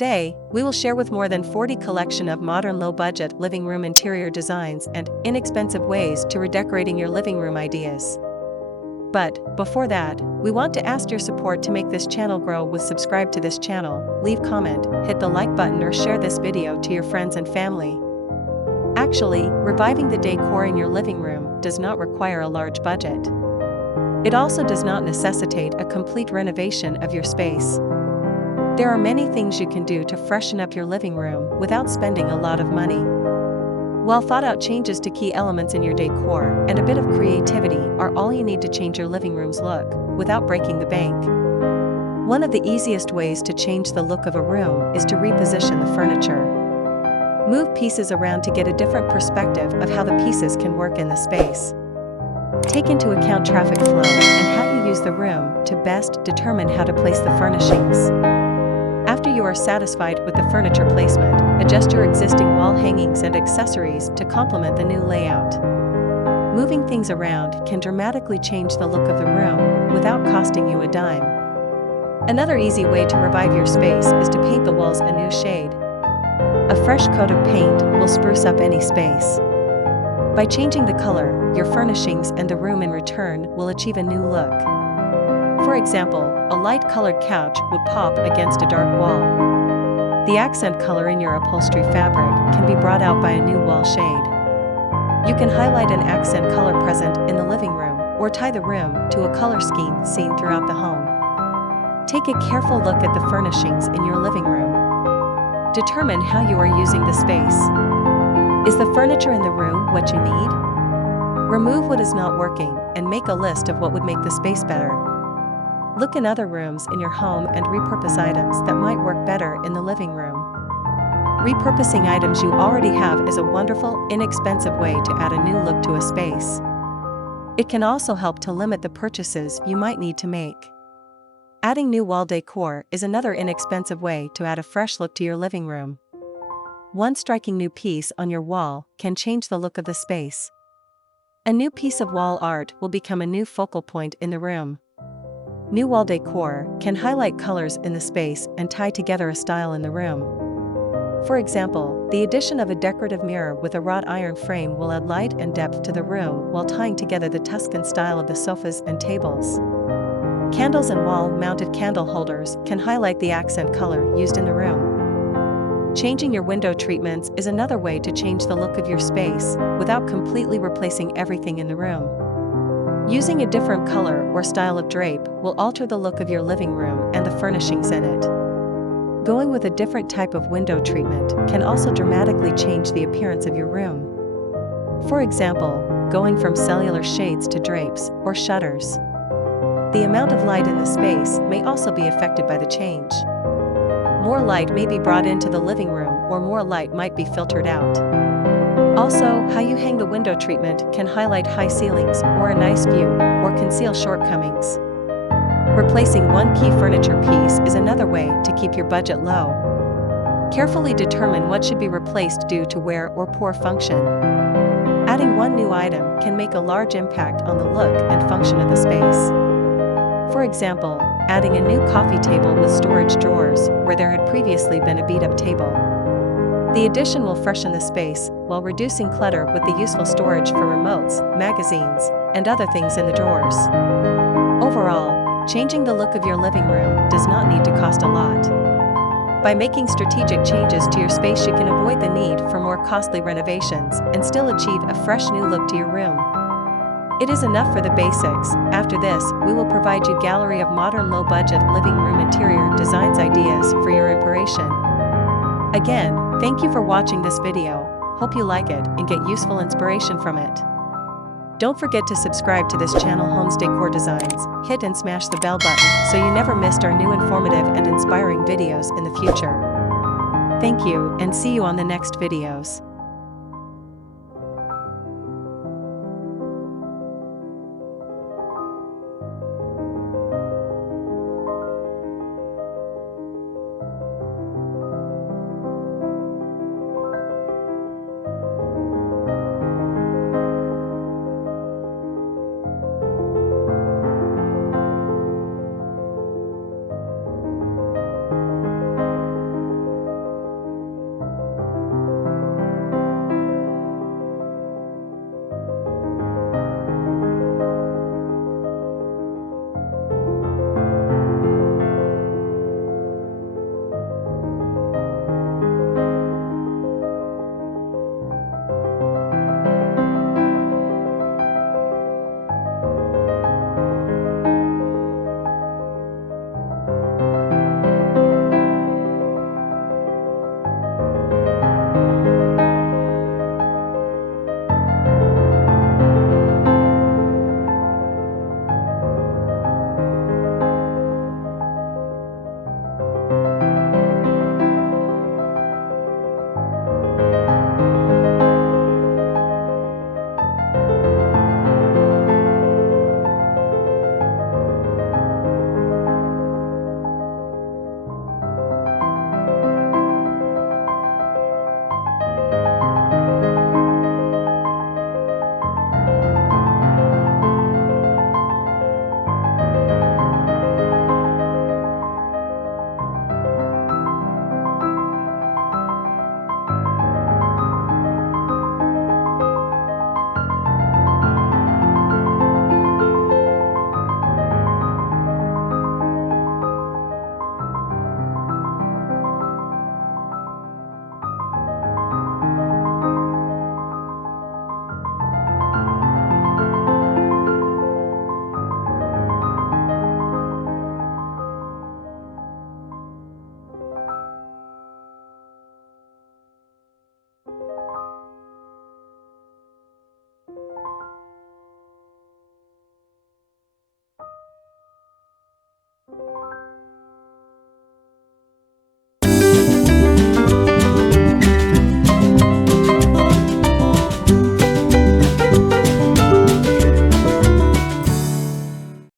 Today, we will share with more than 40 collection of modern low-budget living room interior designs and inexpensive ways to redecorating your living room ideas. But, before that, we want to ask your support to make this channel grow with subscribe to this channel, leave comment, hit the like button or share this video to your friends and family. Actually, reviving the decor in your living room does not require a large budget. It also does not necessitate a complete renovation of your space. There are many things you can do to freshen up your living room without spending a lot of money. Well thought out changes to key elements in your decor and a bit of creativity are all you need to change your living room's look without breaking the bank. One of the easiest ways to change the look of a room is to reposition the furniture. Move pieces around to get a different perspective of how the pieces can work in the space. Take into account traffic flow and how you use the room to best determine how to place the furnishings. After you are satisfied with the furniture placement, adjust your existing wall hangings and accessories to complement the new layout. Moving things around can dramatically change the look of the room without costing you a dime. Another easy way to revive your space is to paint the walls a new shade. A fresh coat of paint will spruce up any space. By changing the color, your furnishings and the room in return will achieve a new look. For example, a light-colored couch would pop against a dark wall. The accent color in your upholstery fabric can be brought out by a new wall shade. You can highlight an accent color present in the living room or tie the room to a color scheme seen throughout the home. Take a careful look at the furnishings in your living room. Determine how you are using the space. Is the furniture in the room what you need? Remove what is not working and make a list of what would make the space better. Look in other rooms in your home and repurpose items that might work better in the living room. Repurposing items you already have is a wonderful, inexpensive way to add a new look to a space. It can also help to limit the purchases you might need to make. Adding new wall decor is another inexpensive way to add a fresh look to your living room. One striking new piece on your wall can change the look of the space. A new piece of wall art will become a new focal point in the room. New wall decor can highlight colors in the space and tie together a style in the room. For example, the addition of a decorative mirror with a wrought iron frame will add light and depth to the room while tying together the Tuscan style of the sofas and tables. Candles and wall-mounted candle holders can highlight the accent color used in the room. Changing your window treatments is another way to change the look of your space without completely replacing everything in the room. Using a different color or style of drape will alter the look of your living room and the furnishings in it. Going with a different type of window treatment can also dramatically change the appearance of your room. For example, going from cellular shades to drapes or shutters. The amount of light in the space may also be affected by the change. More light may be brought into the living room or more light might be filtered out. Also, how you hang the window treatment can highlight high ceilings or a nice view, or conceal shortcomings. Replacing one key furniture piece is another way to keep your budget low. Carefully determine what should be replaced due to wear or poor function. Adding one new item can make a large impact on the look and function of the space. For example, adding a new coffee table with storage drawers where there had previously been a beat-up table. The addition will freshen the space while reducing clutter with the useful storage for remotes, magazines, and other things in the drawers. Overall, changing the look of your living room does not need to cost a lot. By making strategic changes to your space, you can avoid the need for more costly renovations and still achieve a fresh new look to your room. It is enough for the basics. After this, we will provide you a gallery of modern low-budget living room interior designs ideas for your inspiration. Again, thank you for watching this video. Hope you like it and get useful inspiration from it. Don't forget to subscribe to this channel, Homes Decor Designs. Hit and smash the bell button so you never missed our new informative and inspiring videos in the future. Thank you and see you on the next videos.